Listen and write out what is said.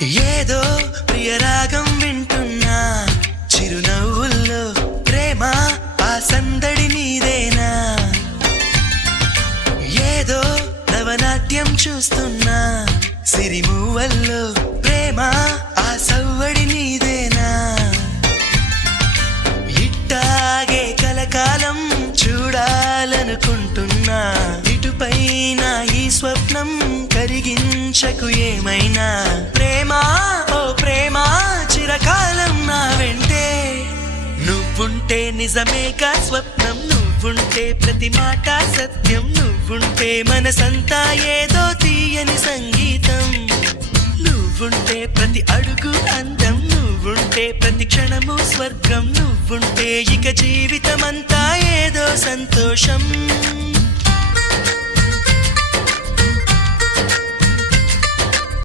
ఏదో ప్రియరాగం వింటున్నా చిరునవ్వుల్లో ప్రేమ ఆ సందడి నీదేనా ఏదో నవనాట్యం చూస్తున్నా సిరిమూవల్లో ప్రేమ ఆ సవ్వడి నీదేనా ఇట్టాగే కలకాలం చూడాలనుకుంటున్నా ఇటుపైన ఈ స్వప్నం కరిగించకు ఏమైనా ప్రేమ ఓ ప్రేమ చిరకాలం నా వెంటే నువ్వుంటే నిజమేగా స్వప్నం నువ్వుంటే ప్రతి మాట సత్యం నువ్వుంటే మనసంతా ఏదో తీయని సంగీతం నువ్వుంటే ప్రతి అడుగు అందం నువ్వుంటే ప్రతి క్షణము స్వర్గం నువ్వుంటే ఇక జీవితమంతా ఏదో సంతోషం